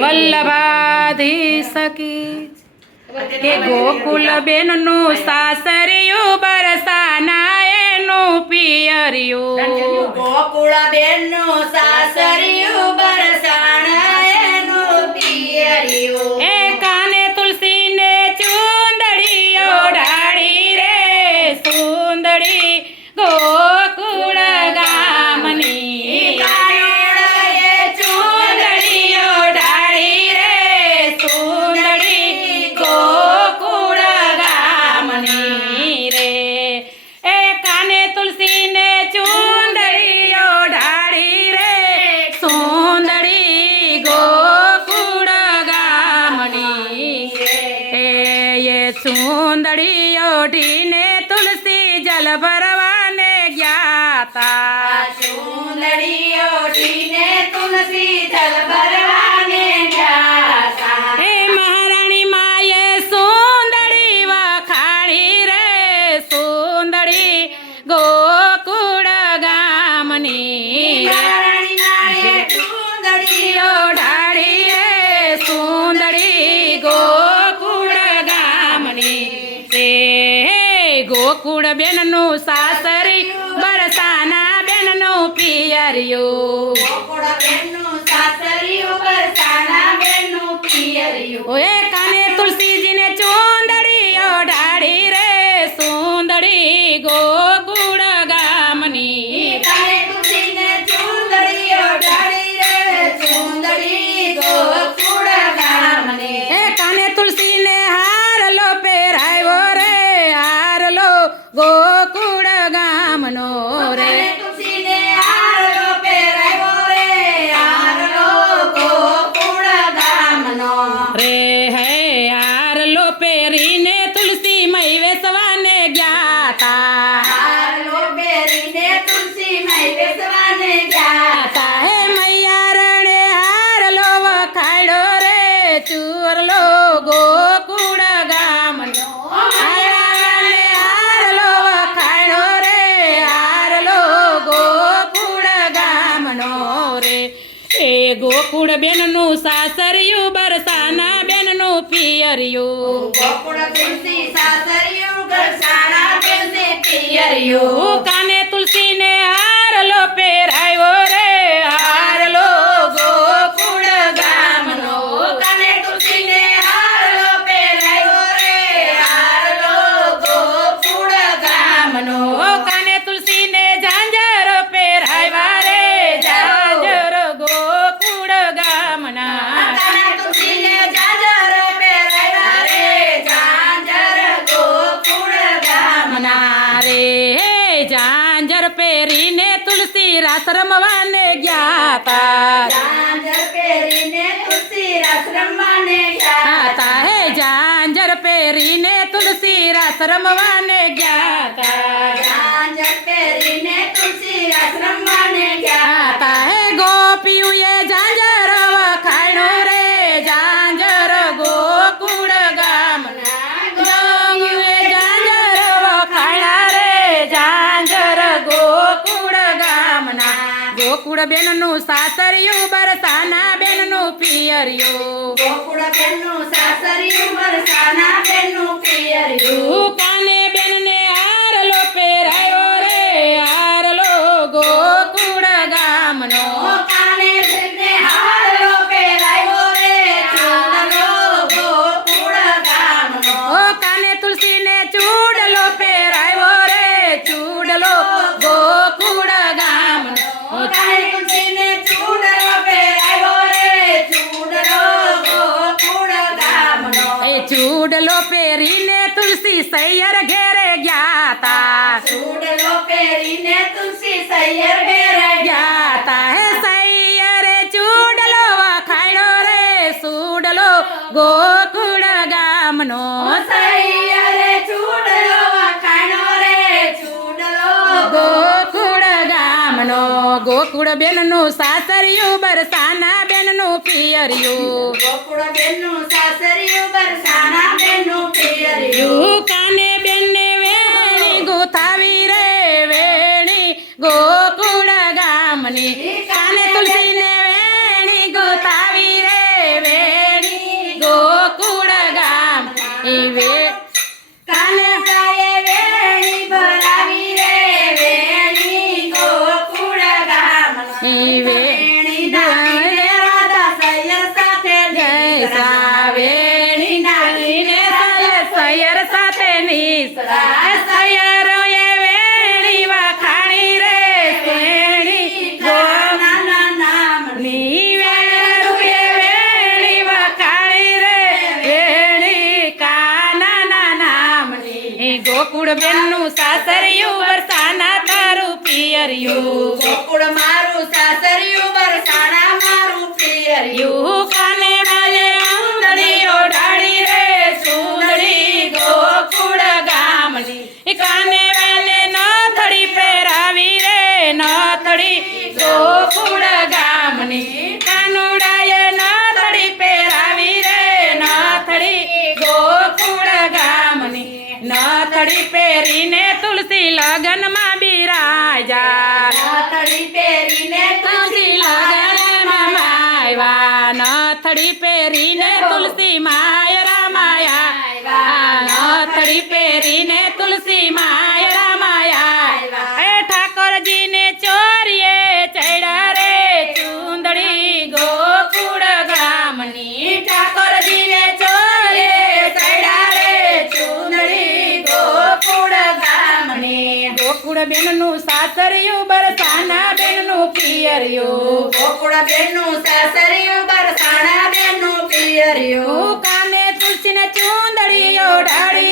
વલ્લભાધીશ સકી કે ગોકુલ બેનનું સાસરિયું બરસાના એનું પિયરિયું. ગોકુળ બેનનું સાસરિયું બરસાના એનું પિયરિયું ભરવાને ગયા તા સુંદરી ઓઢીને તુલસી જલ ભરવાને બેનનું સાસરી બરસાના બેનનું પિયરિયું. ઓએ કાને તુલસીજીને ચુંદડીઓ ઢાળી રે સુંદડી ગોકુળ ગામની. કાને તુલસીને ચુંદડીઓ ઓઢાડી રે સુંદડી ગોકુળ ગોકુળ બેનનું સાસરિયું બરસાના બેનનું પિયરિયું. ગોકુળ તુલસી સાસરિયું પિયરિયું. ઝાંઝર પહેરીને તુલસી રાસ રમવાને ગયા તા જાજર પહેરીને તુલસી રસ રમવાને ગયા હતા હે ઝાંઝર પહેરીને તુલસી રાસ રમવાને ગયા તા જાજર પહેરીને તુલસી રસ રમવાને ગયા ગોકુળ બેનનું સાસરિયું બરસાના બેનનું પિયરિયું ગોકુળ બેનનું સાસરિયું વરસાના બેનનું પિયરિયું કાને બેનને હારલો પહેરાયો રે હારલો ગોકુળ ગામનો પહેરીને તુલસી સૈયર ઘેરે ગયા તા હે સૈયરે ચૂડલો વખાણ્યો રે સુડલો ગોકુળ ગામનો સૈયરે ચૂડલો વખાણો રે ચૂડલો ગોકુળ ગામનો. ગોકુળ બેનનું સાસરિયું બરસાના બેનનું પિયરિયું. ગોકુળ બેનનું સાસરિયું બરસાના બેનનું પિયરિયું. ભરાવી વે કાને સાયે વેણી ભરાવી રે વેણી તો કુળ ગામની વેણી દાની રે રાધા સૈયર સાથે નિસરા વેણી દાની રે રાધા સૈયર સાથે નિસરા. ગોકુળ બેનનું સાસરિયું વરસાના તારું પિયરિયું. ગોકુળ મારું સાસરિયું વરસાના મારું પિયરિયું. કાને વાલે આંધળીઓ ઢાળી રે સુંદરી ગોકુળ ગામની. કાને વાલે નથડી પહેરાવી રે નથડી ગોકુળ ગામની. પહેરીને તુલસી લગનમાં બિરાજા. નથડી પહેરીને તુલસી લગનમાં માયવા. નથડી પહેરીને તુલસી માય. રામાયા નથડી પહેરીને તુલસી માય ગોકુળ બેનનું સાસરિયું બરસાના બેનનું પિયરિયું. ગોકુળ બેનનું સાસરિયું બરસાણા બેનનું પિયરિયું. કાને તુલસીને ચુંદડીઓ ઢાળી